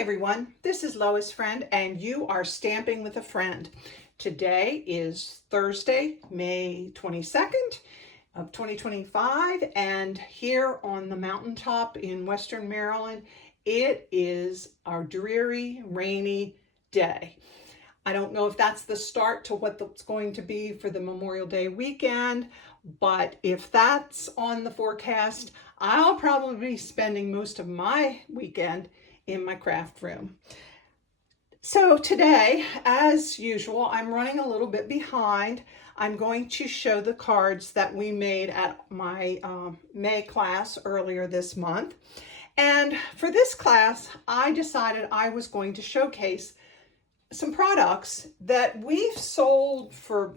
everyone, this is Lois Friend and you are Stamping with a Friend. Today is Thursday, May 22nd of 2025, and here on the mountaintop in Western Maryland, it is our dreary, rainy day. I don't know if that's the start to what's going to be for the Memorial Day weekend, but if that's on the forecast, I'll probably be spending most of my weekend in my craft room. So today, as usual, I'm running a little bit behind. I'm going to show the cards that we made at my May class earlier this month. And for this class, I decided I was going to showcase some products that we've sold for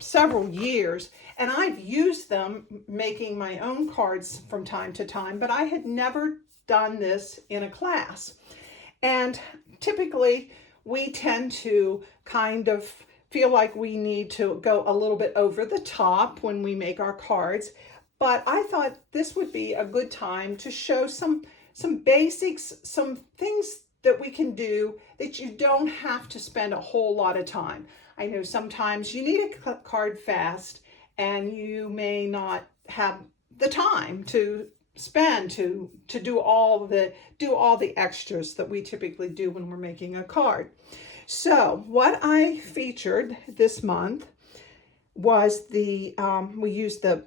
several years, and I've used them making my own cards from time to time, but I had never done this in a class. And typically we tend to kind of feel like we need to go a little bit over the top when we make our cards, but I thought this would be a good time to show some basics, some things that we can do that you don't have to spend a whole lot of time. I know sometimes you need a card fast and you may not have the time to spend to do all the extras that we typically do when we're making a card. So what I featured this month was we used the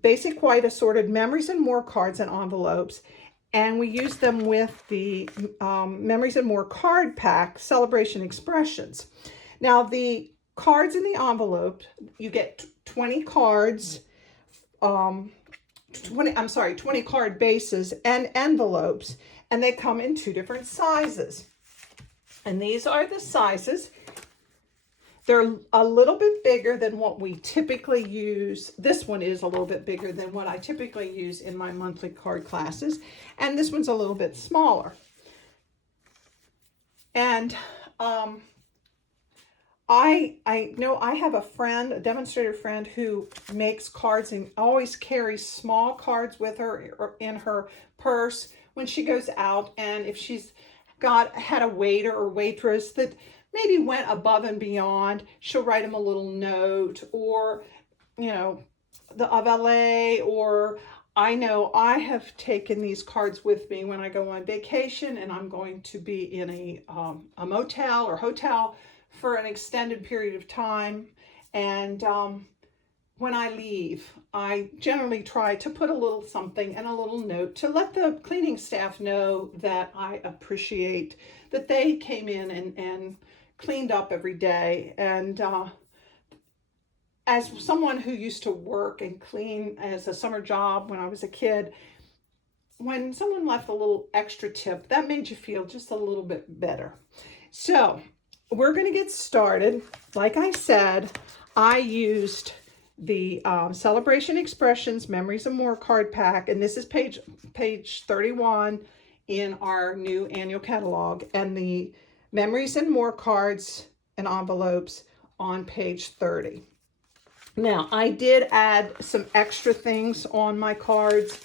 basic white assorted Memories and More cards and envelopes, and we used them with the Memories and More card pack Celebration Expressions. Now the cards in the envelope, you get 20 cards, 20 card bases and envelopes, and they come in two different sizes. And these are the sizes. They're a little bit bigger than what we typically use. This one is a little bit bigger than what I typically use in my monthly card classes. And this one's a little bit smaller. And I know I have a friend, a demonstrator friend, who makes cards and always carries small cards with her or in her purse when she goes out. And if she's had a waiter or waitress that maybe went above and beyond, she'll write them a little note, or, you know, the valet, or I know I have taken these cards with me when I go on vacation and I'm going to be in a motel or hotel for an extended period of time. And when I leave, I generally try to put a little something and a little note to let the cleaning staff know that I appreciate that they came in and cleaned up every day. And as someone who used to work and clean as a summer job when I was a kid, when someone left a little extra tip, that made you feel just a little bit better. So we're going to get started. Like I said, I used the Celebration Expressions Memories and More card pack, and this is page 31 in our new annual catalog, and the Memories and More cards and envelopes on page 30. Now, I did add some extra things on my cards,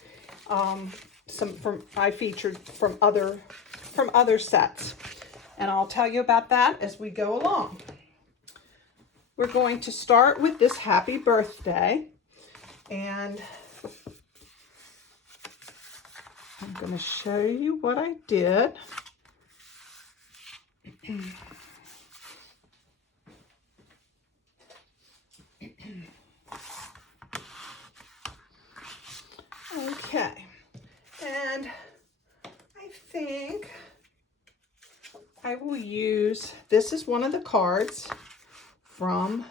I featured from other sets. And I'll tell you about that as we go along. We're going to start with this happy birthday. And I'm going to show you what I did. Okay. And I think I will use, this is one of the cards from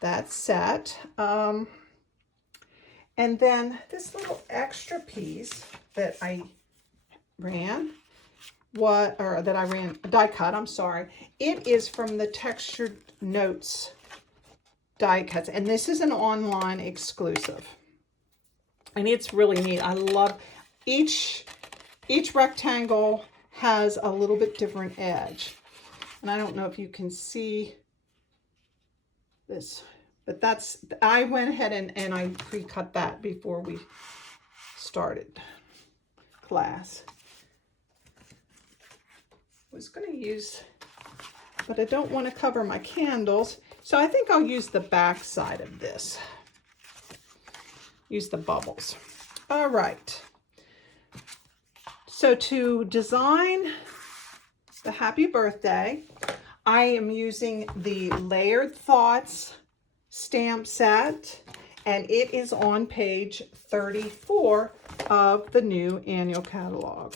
that set. And then this little extra piece that I die cut, I'm sorry. It is from the Textured Notes die cuts. And this is an online exclusive. And it's really neat. I love each rectangle has a little bit different edge. And I don't know if you can see this, but I went ahead and I pre-cut that before we started class. was going to use, but I don't want to cover my candles. So I think I'll use the back side of this. Use the bubbles. All right. So to design the happy birthday, I am using the Layered Thoughts stamp set, and it is on page 34 of the new annual catalog.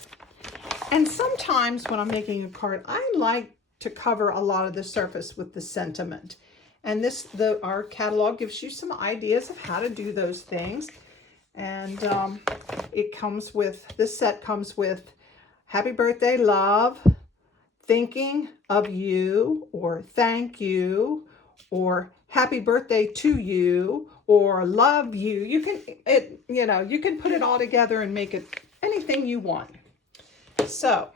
And sometimes when I'm making a card, I like to cover a lot of the surface with the sentiment. And our catalog gives you some ideas of how to do those things. And this set comes with happy birthday, love, thinking of you, or thank you, or happy birthday to you, or love you. You can put it all together and make it anything you want. So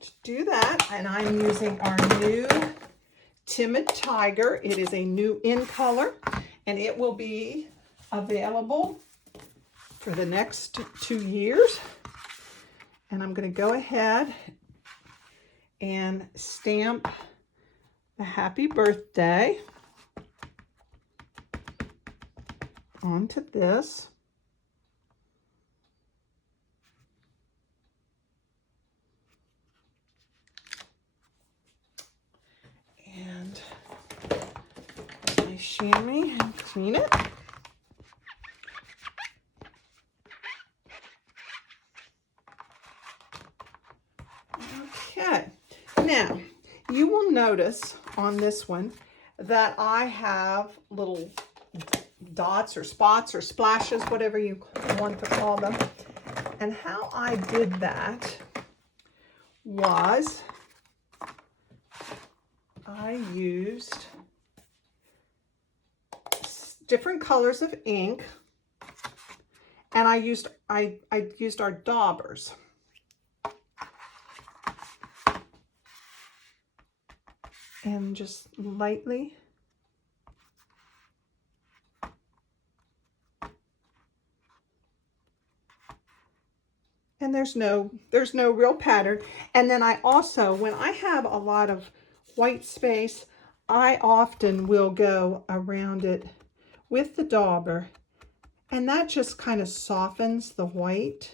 to do that, and I'm using our new Timid Tiger. It is a new in color, and it will be available for the next 2 years. And I'm going to go ahead and stamp the happy birthday onto this. And my chamois and clean it. Okay, now you will notice on this one that I have little dots or spots or splashes, whatever you want to call them. And how I did that was I used different colors of ink, and I used our daubers. And just lightly and there's no real pattern. And then I also, when I have a lot of white space, I often will go around it with the dauber, and that just kind of softens the white.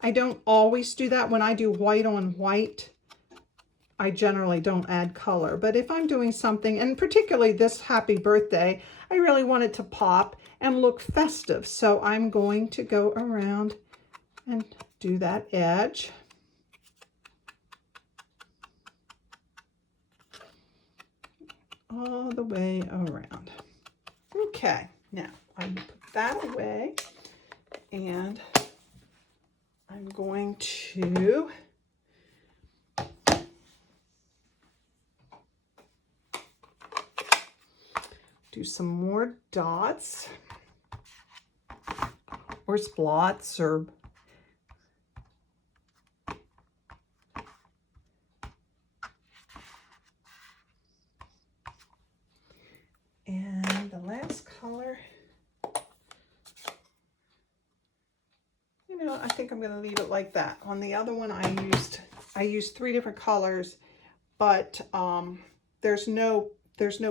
I don't always do that. When I do white on white, I generally don't add color, but if I'm doing something, and particularly this happy birthday, I really want it to pop and look festive. So I'm going to go around and do that edge. All the way around. Okay, now I'm gonna put that away, and I'm going to do some more dots or splots or and the last color, I think I'm going to leave it like that. On the other one I used 3 different colors, but there's no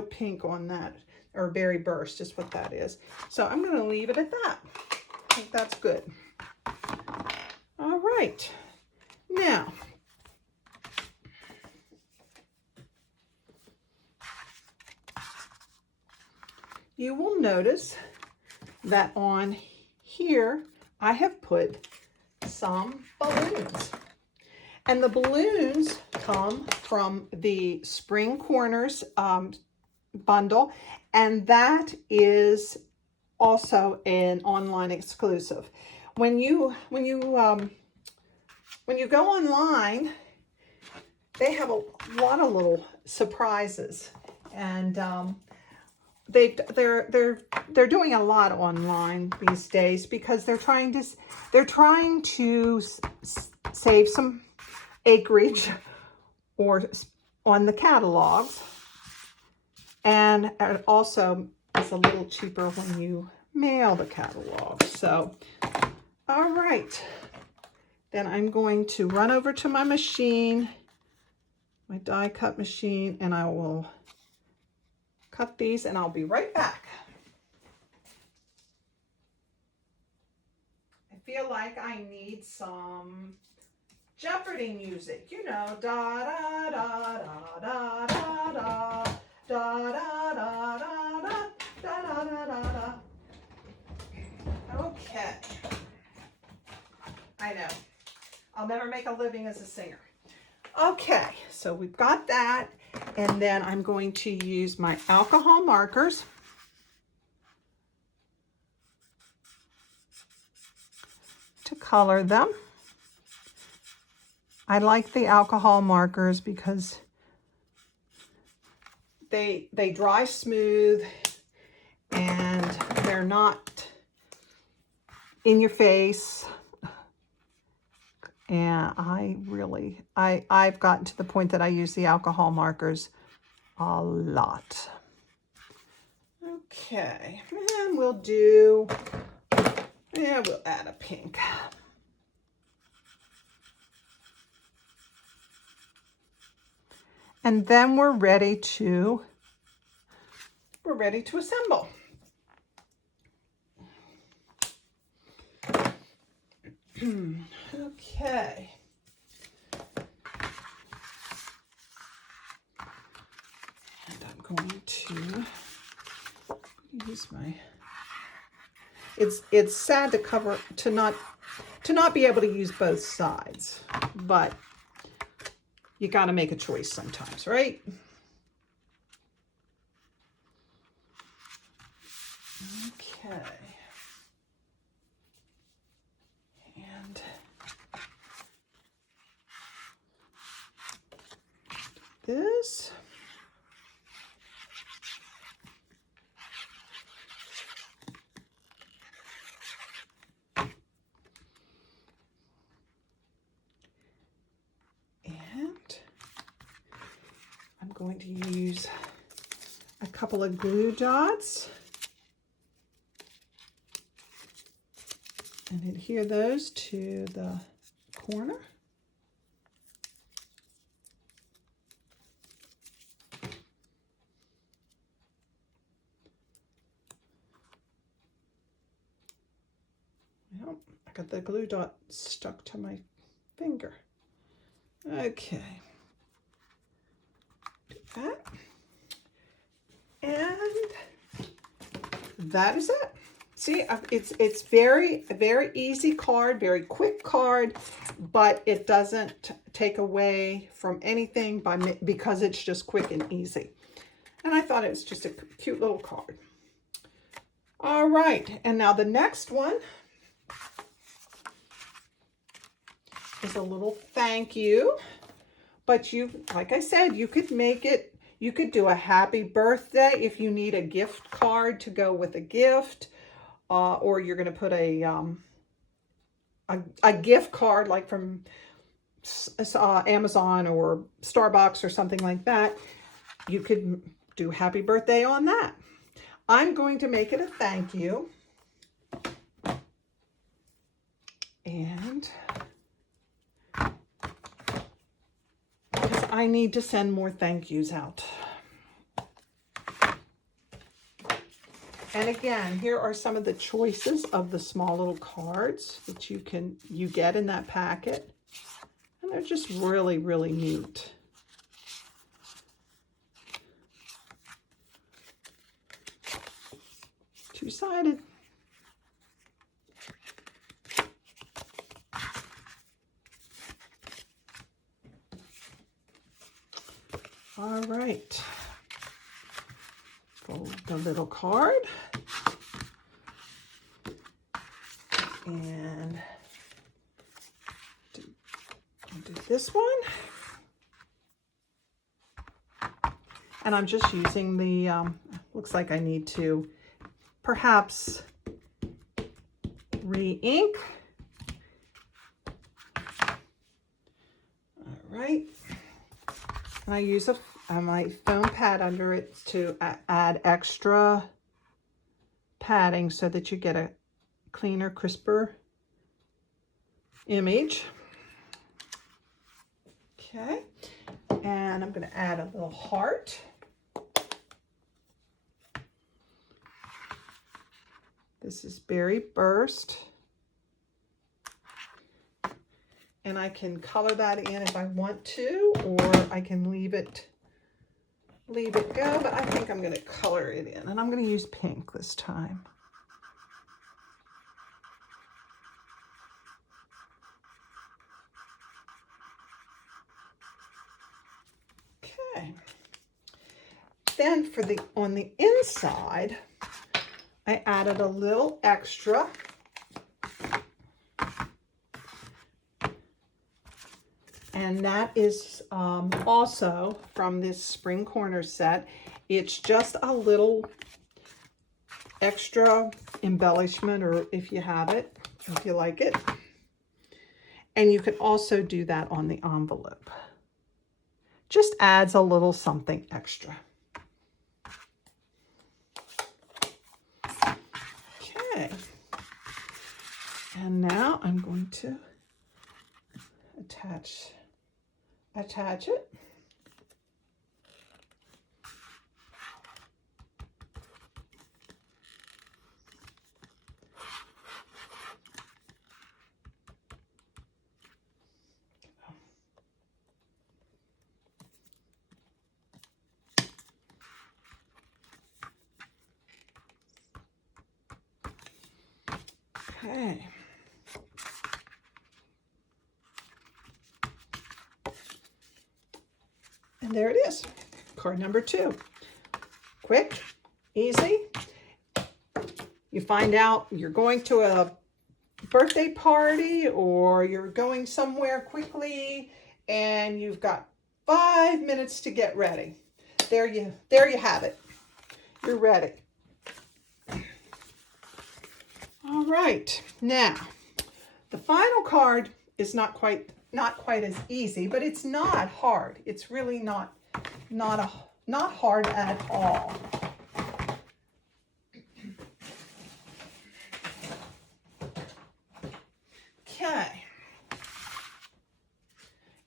pink on that. Or berry burst is what that is. So I'm going to leave it at that. I think that's good. All right. Now, you will notice that on here I have put some balloons. And the balloons come from the Spring Corners bundle, and that is also an online exclusive. When you go online, they have a lot of little surprises, and they're doing a lot online these days because they're trying to save some acreage or on the catalogs. And it also is a little cheaper when you mail the catalog. So All right. Then I'm going to run over to my machine, my die cut machine, and I will cut these and I'll be right back. I feel like I need some Jeopardy music, you know, da da da da da da da da da da da da da da da da. Okay. I know. I'll never make a living as a singer. Okay, so we've got that, and then I'm going to use my alcohol markers to color them. I like the alcohol markers because they dry smooth and they're not in your face. And I've gotten to the point that I use the alcohol markers a lot. Okay, and we'll add a pink. And then we're ready to assemble. Okay. And I'm going to use my, it's sad to not be able to use both sides, but you got to make a choice sometimes, right? Okay. And this. And I'm going to use a couple of glue dots and adhere those to the corner. Well, I got the glue dot stuck to my finger. Okay. Do that. And that is it. See, it's very easy card, very quick card, but it doesn't take away from anything because it's just quick and easy. And I thought it was just a cute little card. All right, and now the next one is a little thank you, but like I said, you could make it, you could do a happy birthday if you need a gift card to go with a gift, or you're going to put a gift card like from Amazon or Starbucks or something like that. You could do happy birthday on that. I'm going to make it a thank you. And because I need to send more thank yous out. And again, here are some of the choices of the small little cards that you get in that packet. And they're just really, really neat. Two-sided. All right. Fold the little card. And do this one. And I'm just using the, looks like I need to perhaps re-ink. All right. And I use my foam pad under it to add extra padding so that you get a cleaner, crisper image. Okay, and I'm going to add a little heart. This is Berry Burst. And I can color that in if I want to, or I can leave it go, but I think I'm going to color it in, and I'm going to use pink this time. Okay. Then for on the inside, I added a little extra. And that is also from this Spring Corners set. It's just a little extra embellishment, or if you have it, if you like it. And you could also do that on the envelope. Just adds a little something extra. Okay. And now I'm going to attach it. Okay. And there it is, card number 2. Quick, easy. You find out you're going to a birthday party or you're going somewhere quickly and you've got 5 minutes to get ready. There you have it. You're ready. All right, now the final card is not quite as easy, but it's not hard. It's really not hard at all. Okay.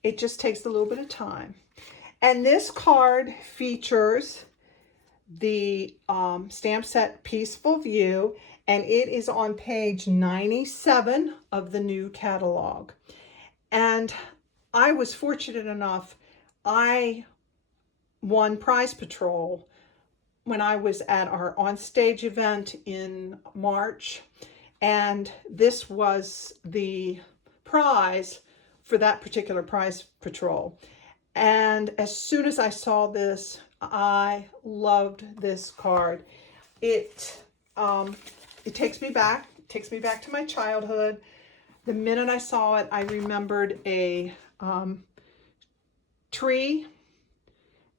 It just takes a little bit of time. And this card features the stamp set Peaceful View, and it is on page 97 of the new catalog. And I was fortunate enough, I won Prize Patrol when I was at our onstage event in March, and this was the prize for that particular Prize Patrol. And as soon as I saw this, I loved this card. It takes me back to my childhood. The minute I saw it, I remembered a tree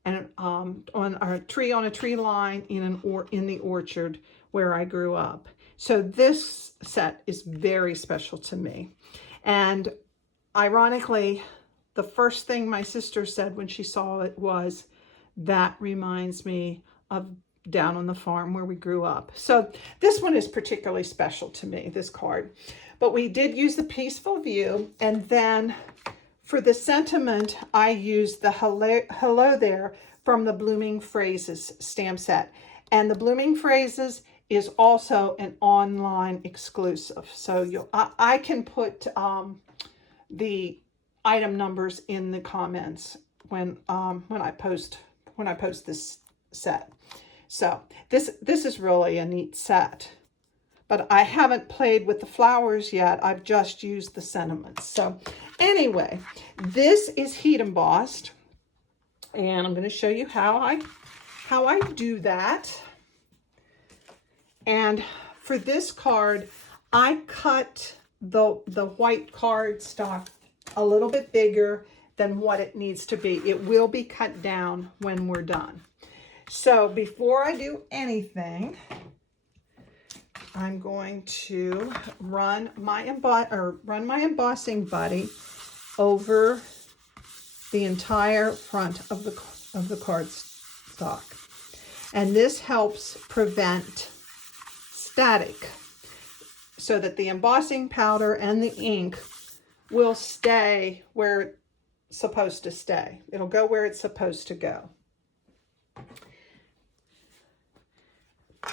and on a tree line in the orchard where I grew up. So this set is very special to me. And ironically, the first thing my sister said when she saw it was, "That reminds me of down on the farm where we grew up." So this one is particularly special to me, this card. But we did use the Peaceful View, and then for the sentiment, I used the Hello There from the Blooming Phrases stamp set. And the Blooming Phrases is also an online exclusive. So I can put the item numbers in the comments when I post this set. So this is really a neat set. But I haven't played with the flowers yet. I've just used the sentiments. So anyway, this is heat embossed. And I'm going to show you how I do that. And for this card, I cut the white cardstock a little bit bigger than what it needs to be. It will be cut down when we're done. So before I do anything, I'm going to run my embossing buddy over the entire front of the cardstock, and this helps prevent static, so that the embossing powder and the ink will stay where it's supposed to stay. It'll go where it's supposed to go.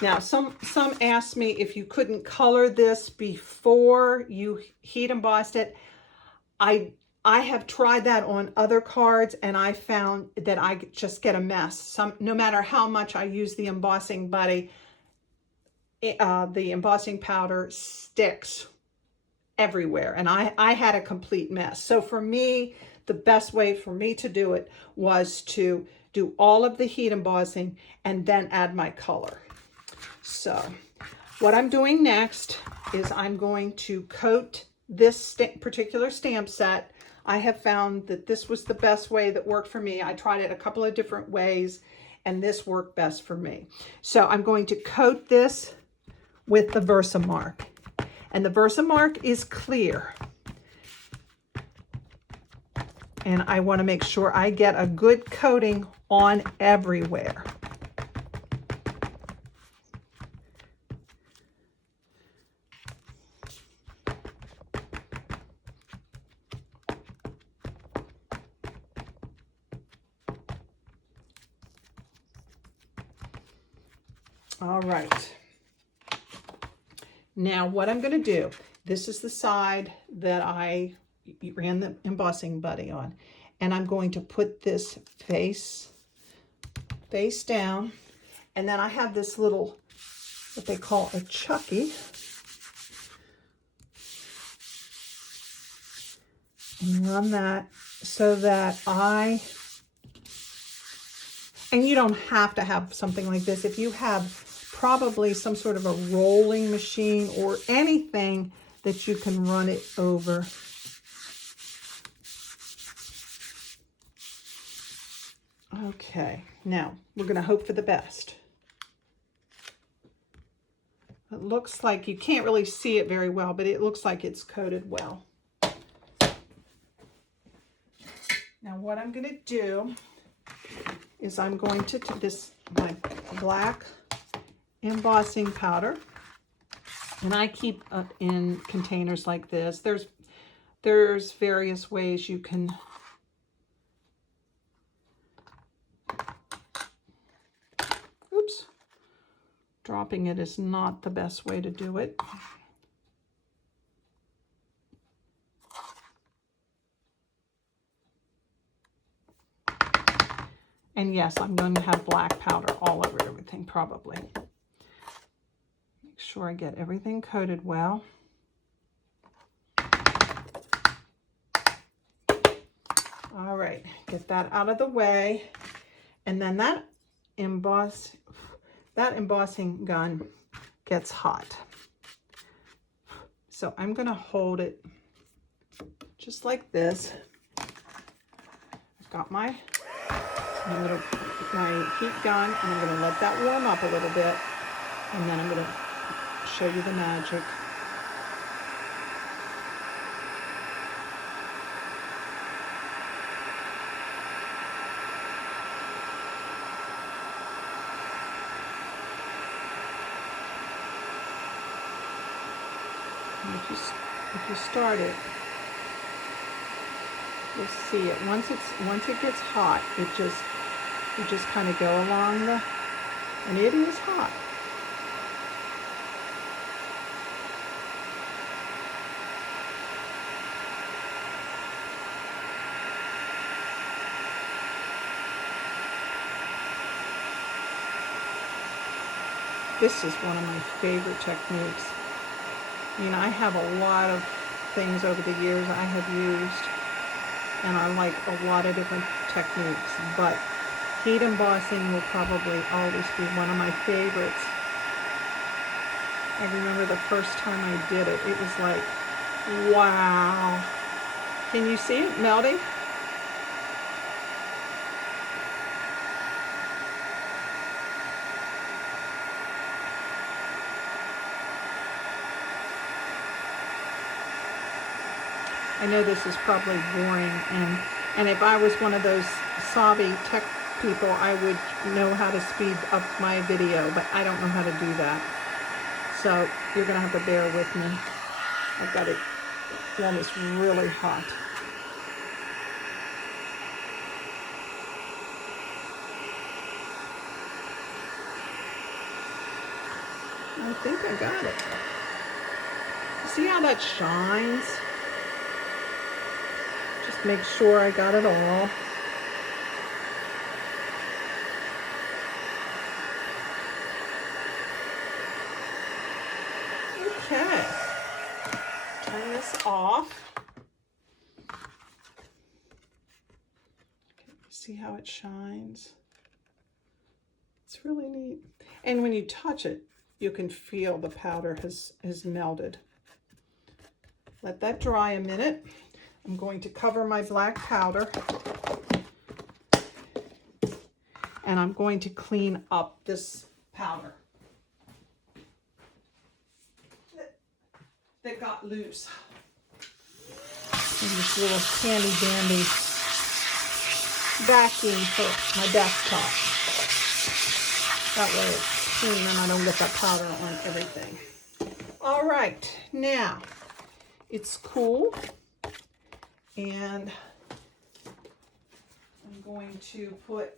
Now, some asked me if you couldn't color this before you heat embossed it. I have tried that on other cards, and I found that I just get a mess. No matter how much I use the embossing buddy, the embossing powder sticks everywhere, and I had a complete mess. So for me, the best way for me to do it was to do all of the heat embossing and then add my color. So what I'm doing next is I'm going to coat this particular stamp set. I have found that this was the best way that worked for me. I tried it a couple of different ways, and this worked best for me. So I'm going to coat this with the Versamark. And the Versamark is clear. And I want to make sure I get a good coating on everywhere. All right. Now what I'm going to do, this is the side that I ran the embossing buddy on, and I'm going to put this face down, and then I have this little, what they call a chucky, and run that so that and you don't have to have something like this. If you have probably some sort of a rolling machine or anything that you can run it over. Okay, now we're going to hope for the best. It looks like, you can't really see it very well, but it looks like it's coated well. Now what I'm going to do is I'm going to take my black embossing powder, and I keep up in containers like this. There's various ways you can dropping it is not the best way to do it. And yes, I'm going to have black powder all over everything probably. Make sure I get everything coated well. All right, get that out of the way. And then that embossing gun gets hot. So I'm going to hold it just like this. I've got my heat gun, and I'm going to let that warm up a little bit, and then I'm going to show you the magic. If you start it, you'll see it. Once it gets hot, you just kind of go along and it is hot. This is one of my favorite techniques. I mean, I have a lot of things over the years I have used, and I like a lot of different techniques, but heat embossing will probably always be one of my favorites. I remember the first time I did it, it was like, wow. Can you see it melting? I know this is probably boring, and if I was one of those savvy tech people, I would know how to speed up my video, but I don't know how to do that. So you're going to have to bear with me. I've got to That is really hot. I think I got it. See how that shines? Just make sure I got it all. Okay. Turn this off. See how it shines? It's really neat. And when you touch it, you can feel the powder has melted. Let that dry a minute. I'm going to cover my black powder. And I'm going to clean up this powder that got loose in this little handy dandy vacuum for my desktop. That way it's clean and I don't get that powder on everything. All right, now it's cool and I'm going to put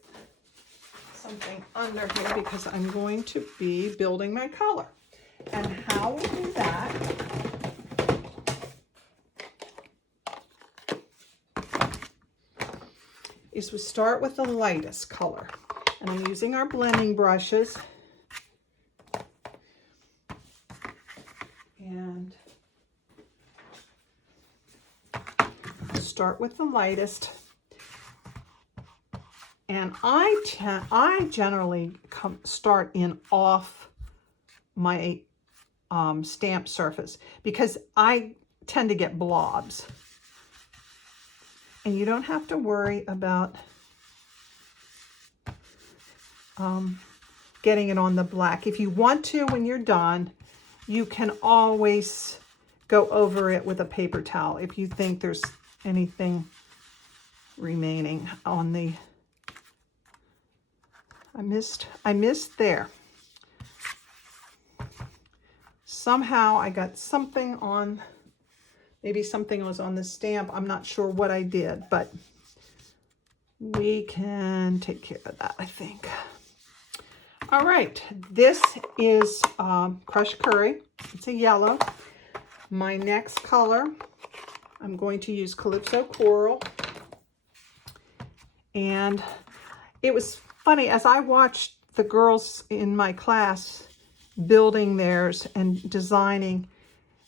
something under here because I'm going to be building my color. And how we do that is we start with the lightest color. And I'm using our blending brushes. And start with the lightest. And I generally start in off my stamp surface because I tend to get blobs. And you don't have to worry about getting it on the black. If you want to, when you're done, you can always go over it with a paper towel if you think there's anything remaining on the... I missed there. Somehow I got something on, maybe something was on the stamp. I'm not sure what I did, but we can take care of that, I think. All right, this is crushed curry. It's a yellow. My next color, I'm going to use Calypso Coral. And it was funny, as I watched the girls in my class building theirs and designing,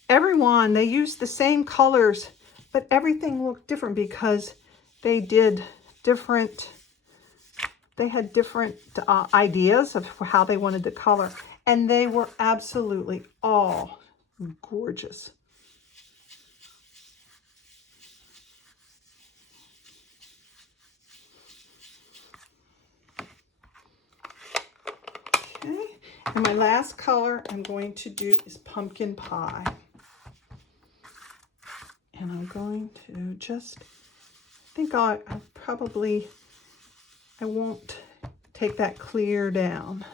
everyone, they used the same colors, but everything looked different because they did different, they had different ideas of how they wanted the color, and they were absolutely all gorgeous. Okay, and my last color I'm going to do is Pumpkin Pie. And I'm going to just, I think I won't take that clear down.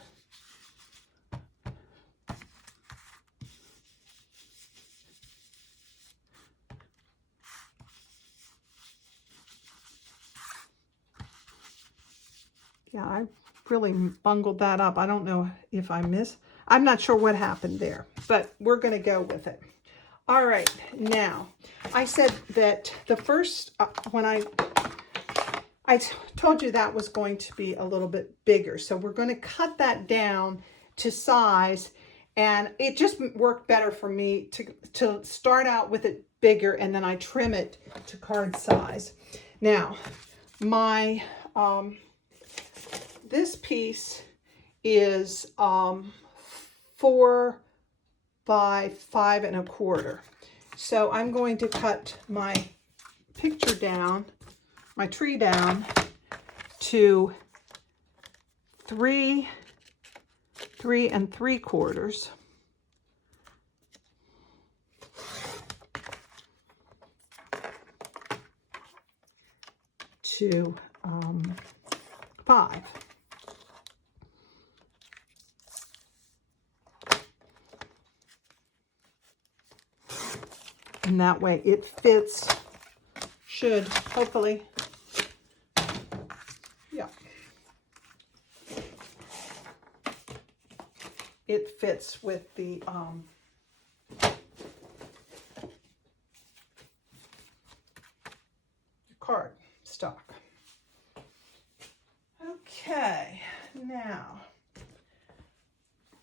Yeah, I really bungled that up. I don't know if I'm not sure what happened there, but we're going to go with it. All right, now, I said that the first, when I told you that was going to be a little bit bigger, so we're going to cut that down to size, and it just worked better for me to start out with it bigger, and then I trim it to card size. Now, my, this piece is 4 by 5 1/4. So I'm going to cut my picture down, my tree down to 3 3 3/4 to 5. And that way it fits, should hopefully, yeah. It fits with the card stock. Okay, now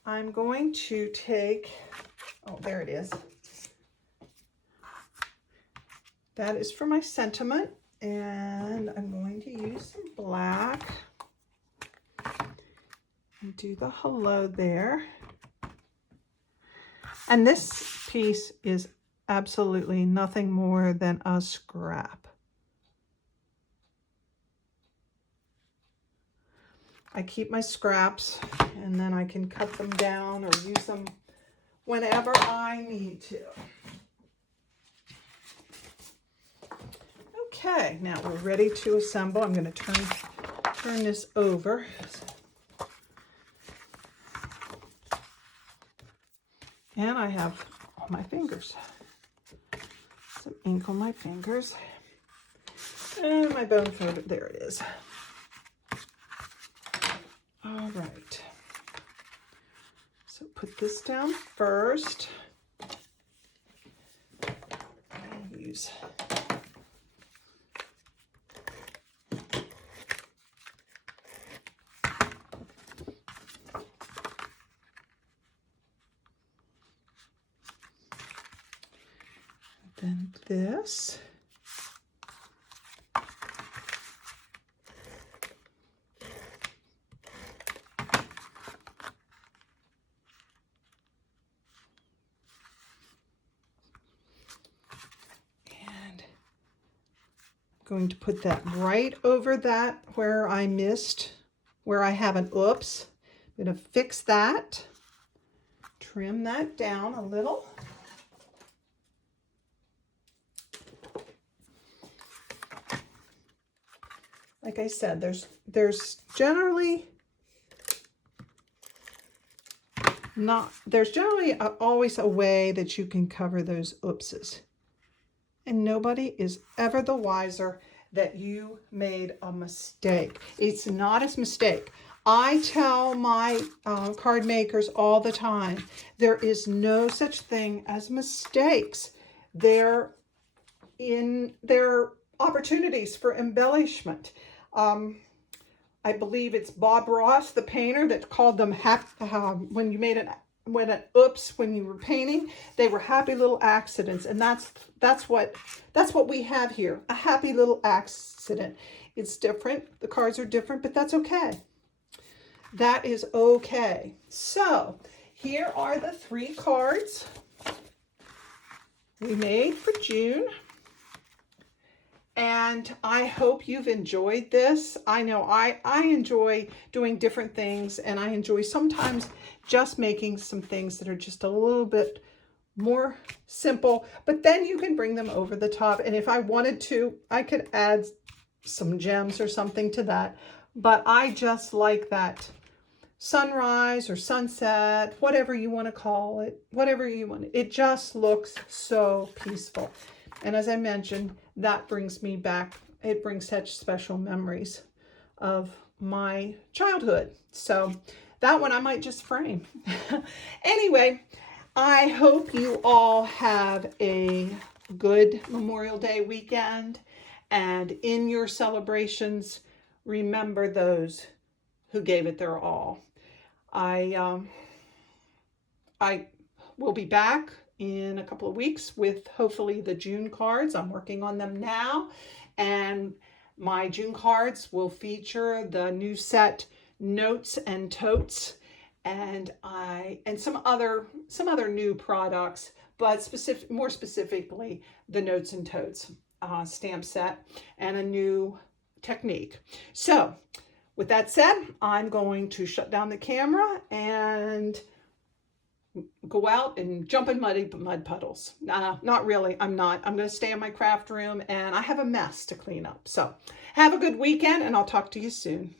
I'm going to take, oh, there it is. That is for my sentiment, and I'm going to use some black and do the hello there. And this piece is absolutely nothing more than a scrap. I keep my scraps, and then I can cut them down or use them whenever I need to. Okay, now we're ready to assemble. I'm going to turn this over. And I have all my fingers. Some ink on my fingers. And my bone folder, there it is. All right. So put this down first. And use then this. And I'm going to put that right over that where I missed, where I have an oops. I'm going to fix that, trim that down a little. Like I said, there's generally always a way that you can cover those oopses. And nobody is ever the wiser that you made a mistake. It's not a mistake. I tell my card makers all the time, there is no such thing as mistakes. They're opportunities for embellishment. I believe it's Bob Ross, the painter, that called them when you were painting, they were happy little accidents, and that's what we have here, a happy little accident. It's different. The cards are different, but that's okay. That is okay. So here are the 3 cards we made for June. And I hope you've enjoyed this. I know I enjoy doing different things, and I enjoy sometimes just making some things that are just a little bit more simple, but then you can bring them over the top. And if I wanted to, I could add some gems or something to that. But I just like that sunrise or sunset, whatever you want to call it, whatever you want. It just looks so peaceful. And as I mentioned, that brings me back. It brings such special memories of my childhood. So that one I might just frame. Anyway, I hope you all have a good Memorial Day weekend. And in your celebrations, remember those who gave it their all. I will be back in a couple of weeks with hopefully the June cards. I'm working on them now, and my June cards will feature the new set Notes and Totes, and some other new products, but more specifically the Notes and Totes stamp set and a new technique. So with that said, I'm going to shut down the camera and go out and jump in mud puddles. Not really. I'm not. I'm going to stay in my craft room, and I have a mess to clean up. So have a good weekend, and I'll talk to you soon.